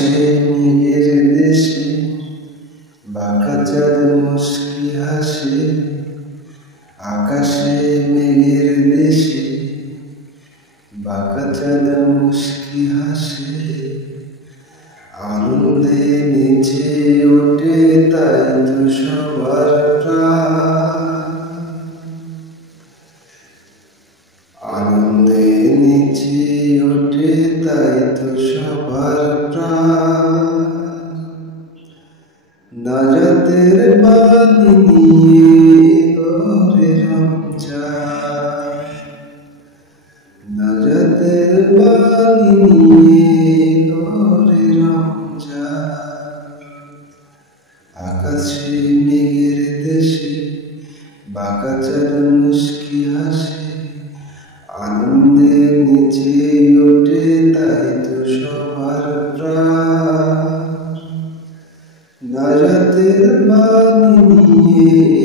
আকাশে মেঘের দেশে বাঁকা চাঁদ মুস্কি হাসে, আকাশে মেঘের দেশে বাঁকা চাঁদ মুস্কি হাসে। আনন্দে নেচে ওঠে তাই তো সবার প্রাণ, আনন্দে নেচে ওঠে তাই তো সবার প্রাণ। নাজাতের বাণী নিয়ে ওরে রমজান, নাজাতের বাণী নিয়ে ওরে রমজান। আকাশে মেঘের দেশে বাঁকা চাঁদ মুস্কি হাসে, আনন্দে নেচে ওঠে তাই তো সবার প্রাণ। নাজাতের বাণী নিয়ে